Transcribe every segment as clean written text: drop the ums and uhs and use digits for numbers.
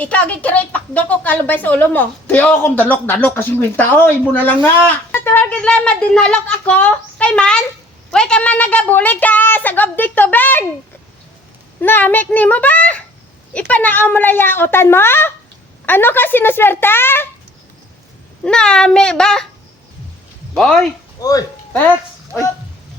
ikaw gikira ipakdo ko kalubay sa ulo mo. Tiyo akong dalok kasi kwenta, oy, mo na lang nga. Natural gid lang madinalok ako. Kay man, way ka man nagabuli ka sa gobdik tubig. Namik ni mo ba? Ipanaaw mo layautan mo? Ano ka sinuswerte? Nami ba? Boy! Oy, Tex! Oy!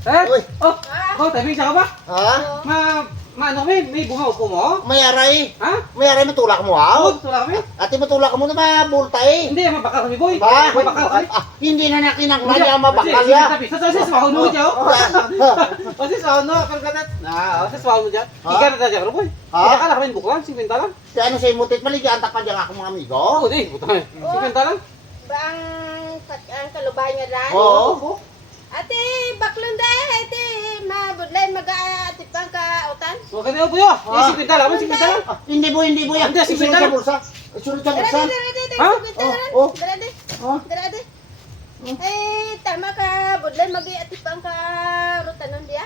Tex! Oy. Oh! Oh, tabi siya ka ba? ha? Ano may bunga upo mo? May aray. Ha? May aray matulak mo, Oh, ha? tulak kami? Ate matulak mo na mabulta eh. Hindi, mabakal kami, boy. Ba? Mabakal kami. Hindi na nakinakmaya mabakal Sige, ya. tabi. Sa sawahon mo dyan, oh. O, sa sawahon mo, karkatat. Sa sawahon mo dyan. Ha? Ika na dyan, boy. Ha? Ika ka lang kami buklan, 50 lang. Si ano sa'yo mutit maligyan pa dyan ako mga amigo. Oo, di, butang. 50 lang. Ba ang kalubay nga ran? Oo. Ate, baklon dahil, ate, mabudlay mag-aatipang ka utan. Huwag ka na po yun. 50 lang, 50 lang. Hindi boy. Hindi, sige, Isunod dala. sa bulsa. Isunod sa bulsa. Ha? Oh. Darade. Oh. Darade. Eh, tama ka, budlay mag-aatipang ka rutanon dia.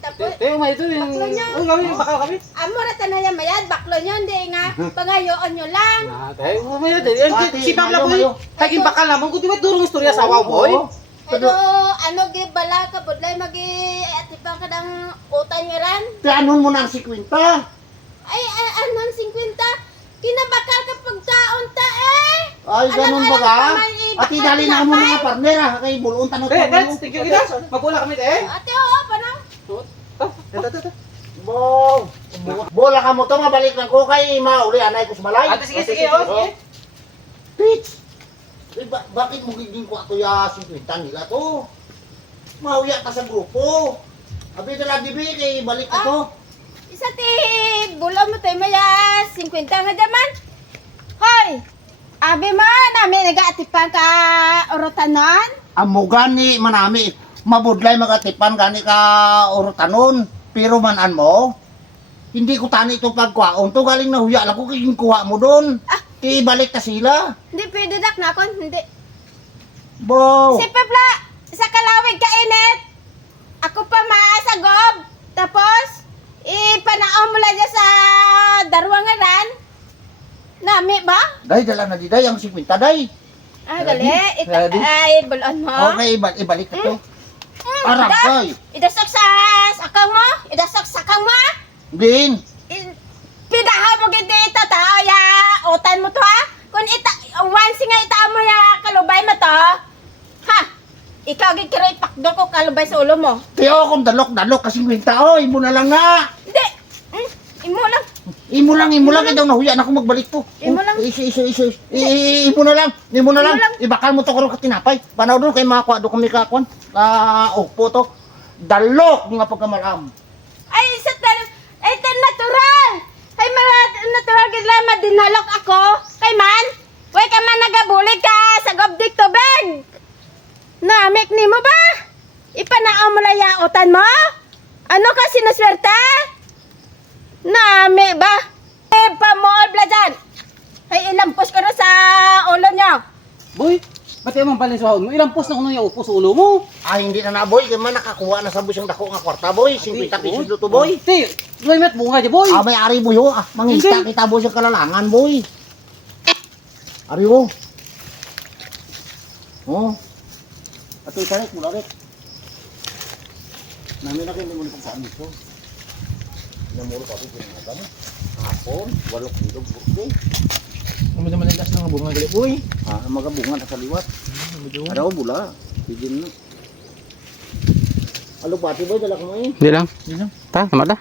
Tapos, Teo, may ito yung... Bakla niya. Oo, kami, bakal kami. amo rata na yan mayad, baklon yun, di nga, pangayoon nyo lang. Teo, may ito. Ate, Si Pabla, mayo, boy. Taging bakal naman. Kung di ba durong istorya sa awa, boy? Oo. Pero, ano, gibala ka, budlay mag-aatipang ka ng utan nga ran. Planon mo na ang 50. Ay, anong 50? Kinabakal ka pagkaon ta eh! Ay, ganun ba ka? Ate, dali na mo Bakal mga partner ha. Kay bulon tanong That's, thank you kita. Magpula kami, te. Ate, oo, panang. Bong! Bola ka mo to, mabalik lang ko kay mauli anay ko sa balay. Ate, sige, sige, oh, sige. Pitch! Eh, bakit mo giging ko ato ya 50 nila to? Mauya ka sa grupo. Abi dala dibi kay balik ka to. Isa ti, bulo mo tayo maya, 50 nga daman. Hoy! Abi mo, namin nag-aatipan ka orotanon. Amo gani manami mabudlay magatipan gani ka ortanon. Pero manan mo, hindi ko tani itong pagkwaon to galing nahuya lang ko kiging kuha mo doon. Ibalik ta sila. Hindi pwede dak na kon, hindi. Bo! Si Pepla, sa kalawig ka init. Ako pa maasagob. Tapos, ipanaaw mo lang dyan sa darwangaran. Nami ba? Day, dala na di day, ang 50 day. Ah, gali. Ready? Ay, bulon mo. Okay, ibalik ka to. Arap, day. Idasok sa sakang mo. Idasok sa sakang mo. Din. Pidaha mo gid dito ta. Ya, utan mo to ha. Kung once nga ita mo ya kalubay mo to. Ha? Ikaw gikira ipakdo ko kalubay sa ulo mo. Tiyo akong dalok kasi kwenta, oy, mo na lang nga. Hindi. Imo lang. Imo lang, ikaw nahuya na ako magbalik po. Imo lang. Imo na lang, imo na lang. Ibakal mo to karon ka tinapay. Panaw doon kay makakuha do kami kakuan. Opo to. Dalok nga pagkamalam. Ay, sa ay, natural. Ay, mga natural gid lang madinalok ako. Kay man, way ka man nagabuli ka sa gobdik tubig. Namik ni mo ba? Ipanaaw mo layautan mo? Ano ka sinuswerte? Nami ba? Pamuol bladan. Ay, ilampos ko na sa ulo niyo. Boy, ba't yung mampalin sa sawahon mo? Ilang post na kuno yung upo sa ulo mo? Ay, hindi na boy. Kaya man nakakuha na sa busang dako nga kwarta, boy. 50 pesos luto, boy. Te, boy, met bunga dyan, boy. May ari boy, oh. Mangista Hindi. kita, boy, sa kalalangan, boy. Ari, oh. Oh. Ato'y tarik, mula rin. Namin na kayo, hindi mo na pagsaan dito. Namuro pa rin, pinagatan mo. Hapon, walok bilog, burke. Ano naman ang gas ng bunga gali, boy? Magabungan sa liwat. Ada ko bula. Pidin na. Alo, pati boy, dala ko mo eh. Hindi lang. Ta, tama da.